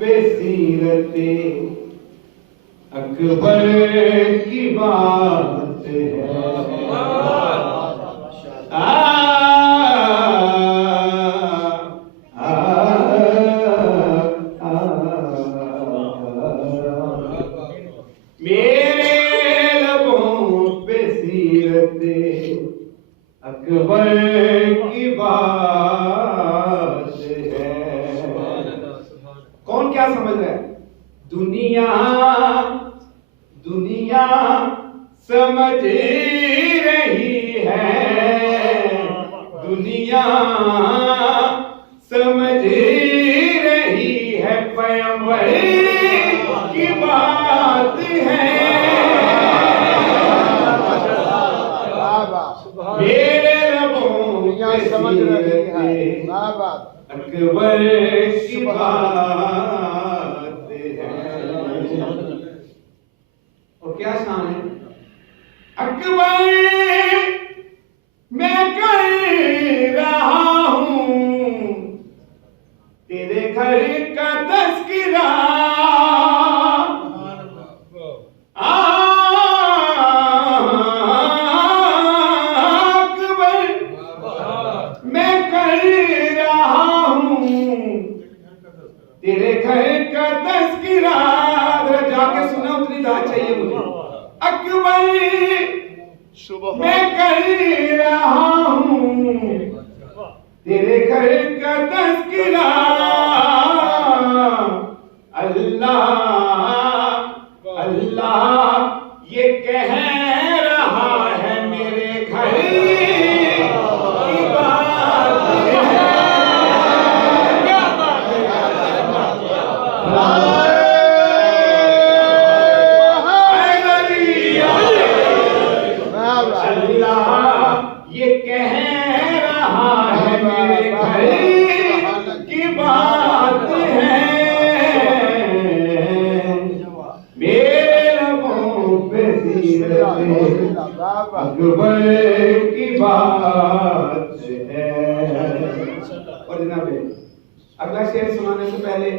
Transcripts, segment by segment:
पे सीरते अकबर की बात है। मेरे लबों पे सीरते अकबर की बात है। कौन क्या समझ रहा है? दुनिया दुनिया समझ रही है, दुनिया समझ रही है, पैगंबर की बात है। मेरे लबों पे समझ रही है अकबर की बात है। और क्या शान है? अकबर मैं कर रहा हूं तेरे घर का तज़किरा, अकबर मैं कर रहा हूं तेरे घर का तज़किरा। जरा जाके सुना, उतनी दाद चाहिए मुझे। अकबर मैं कर रहा हूं तेरे घर का तज़किरा, अल्लाह अल्लाह ये कह रहा है मेरे घर की बात है। क्या बात है? ये कह रहा है मेरे घर की बात है। मेरे लबों पे सीरते अकबर की बात है। और जनाब अगला शेर सुनाने से पहले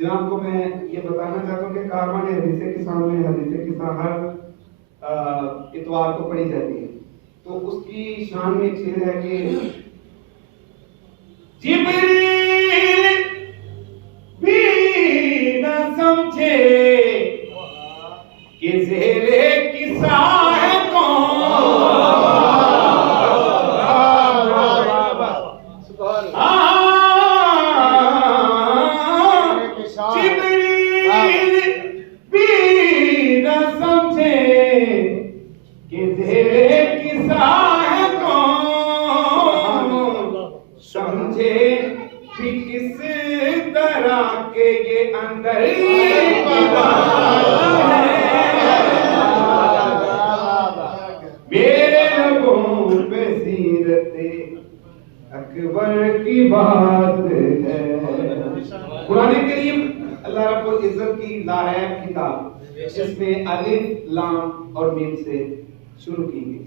जनाब को मैं ये बताना चाहता हूँ कि कारवान हदीसे के सामने हदीसे के साथ हर इतवार को पढ़ी जाती है, तो उसकी शान में एक शेर है कि जिब्रील भी न समझे कि ज़ेरे किसा है कौन। जिब्रील भी न समझे कि ज़ेरे किसा है कौन, समझे भी किस तरह के ये अंदर की बात है। मेरे लबों पे सीरते अकबर की बात है। कुरान करीम अल्लाह रब्बुल इज्जत की लायक किताब, इसमें अलिफ लाम और मीम से शुरू की गई।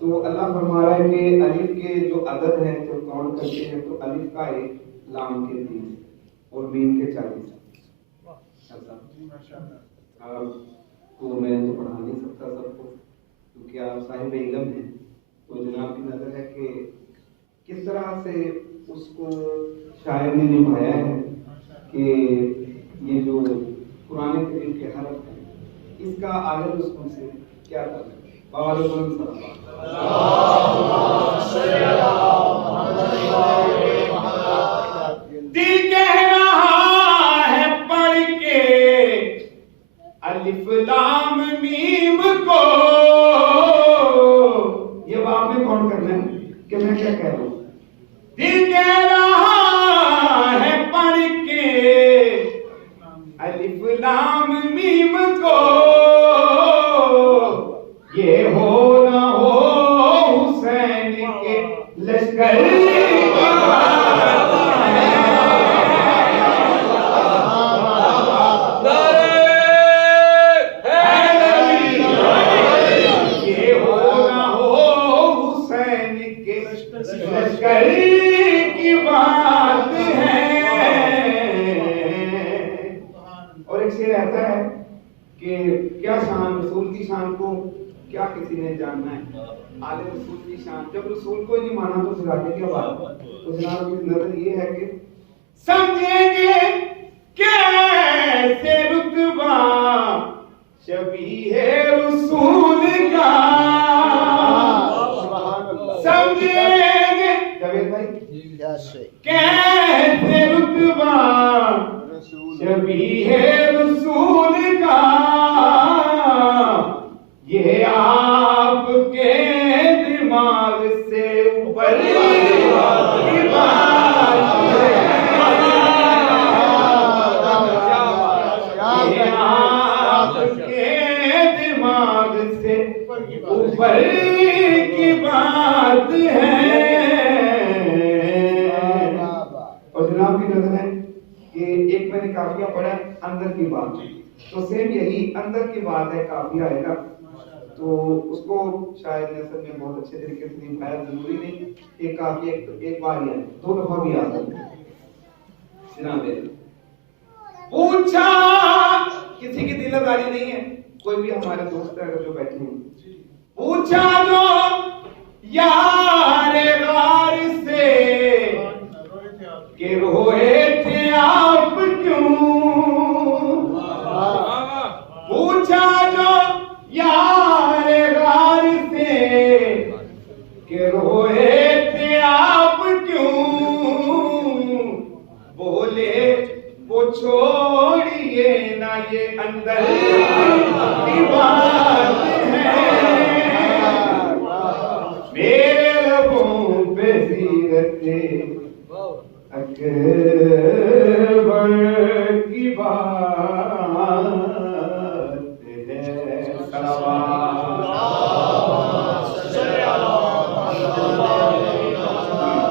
तो अल्लाह फरमा रहा है कि अलिफ के जो अदद हैं जो काउंट करते हैं, तो अलिफ का 1, लाम के 30 और मीम के 40। तो मैं तो पढ़ा नहीं सकता सबको, क्योंकि आप साहिब इल्म हैं। तो जनाब की नजर है कि किस तरह से उसको शायर ने निभाया है कि ये जो कुरान करीम के हरफ हैं, इसका आगे उसमें से क्या था। दिल कह रहा है पढ़ के अलिफ लाम मीम को, ये आपने कौन करना है कि मैं क्या कह रहा हूं। दिल कह रहा है पढ़ के अलिफ लाम मीम को, ये हो ना हो हुसैन के लश्कर की बात है। ये हो ना हो हुसैन के लश्कर की बात है। कहता है कि क्या शान रसूल की शान को क्या किसी ने जानना है, आले रसूल की शान, जब रसूल को ही नहीं माना तो फिर आगे क्या बात। तो जनाब की नजर ये है कि समझेंगे कैसे रुतबा शबीहे रसूल का, समझेंगे जावेद भाई कैसे रुतबा शबीहे रसूल का, ये आपके दिमाग से ऊपर की बात है, ये आपके दिमाग से ऊपर की बात है। और जनाब की नजर है कि एक मैंने काफिया पढ़ा अंदर की बात, तो सेम यही अंदर की बात है, काफिया आएगा तो उसको शायद नसर में बहुत अच्छे तरीके से निभाया, जरूरी नहीं एक काफिया एक बार या दो दफा भी आ सकता है। जनाब पूछा, किसी की दिलदारी नहीं है, कोई भी हमारे दोस्त है अगर जो बैठे हैं, पूछा जो यार गार से कि रोए थे आप क्यों, पूछा जो यार गार से कि रोए थे आप क्यों, बोले वो छोड़िए ना ये अंदर की बात है, मेरे लबों पे सीरते अकबर की बात है।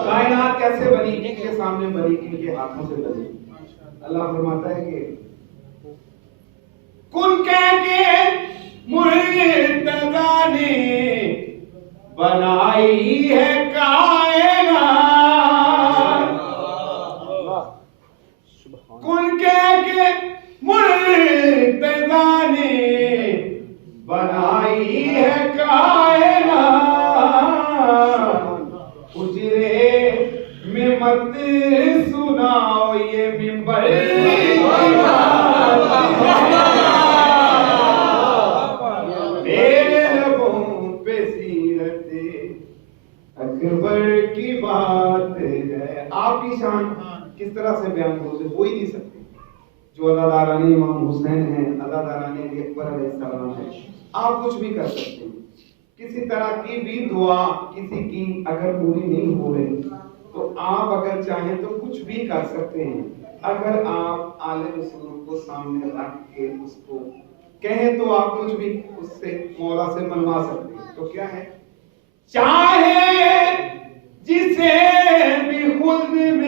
कायनात कैसे बनी, इनके सामने बनी, इनके हाथों से बनी। अल्लाह फरमाता है कि कुन कह के मुर्तज़ा ने बनाई है कायनात, कुन कह के मुर्तज़ा ने बनाई है कायनात, उजरे में मत सुनाओ ये मिंबर की बात है, मेरे लबों पे सीरते अकबर की बात है। आपकी शान किस तरह से बयान हो ही नहीं सकती, जो अदादाराने इमाम हुसैन हैं, अदादाराने अकबर अलैहिस्सलाम है, आप कुछ भी कर सकते हैं। किसी तरह की भी दुआ किसी की अगर पूरी नहीं हो रही तो आप अगर चाहें तो कुछ भी कर सकते हैं। अगर आप आले रसूल को सामने रख के उसको कहें तो आप कुछ भी उससे मौला से मनवा सकते हैं। तो क्या है, चाहे जिसे भी खुद में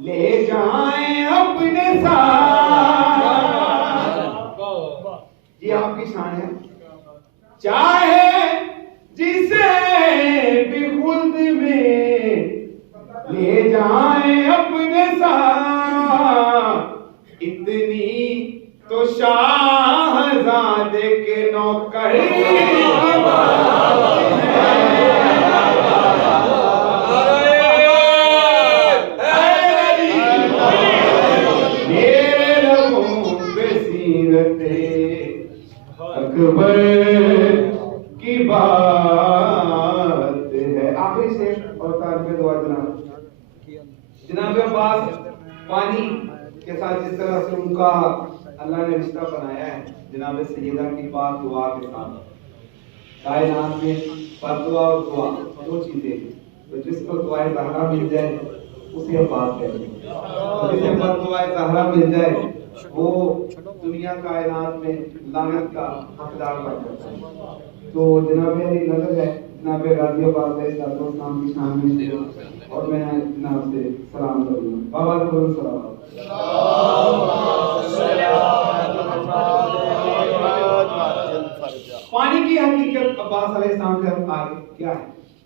ले जाएं अपने साथ, ये आपकी शान है, चाहे जिसे भी खुद में ले जाएं अपने साथ, इतनी तो शाहजादे के नौकर की बात है, मेरे लबों पे सीरते अकबर की बात है। आखिरी शेर और तारीफ दुआ जनाब अब्बास पानी के साथ जिस तरह से उनका अल्लाह ने रिश्ता बनाया है, जनाब सैयदा की पाक दुआ के साथ, कायनात में फतवा और दुआ दो चीजें हैं, तो जिसको दुआए ज़हरा मिल जाए उसे अब्बास कहते हैं, तो जिसे फतवाए ज़हरा मिल जाए वो दुनिया कायनात में लानत का हकदार बन जाता है। तो जनाब मेरी नजर है जनाब गाजियाबाद में इस्लाम की शान में, और मैं जनाब से सलाम करूँगा। बाबा को सलाम। पानी की हकीकत अब्बास अलैहिस्सलाम से आगे क्या है?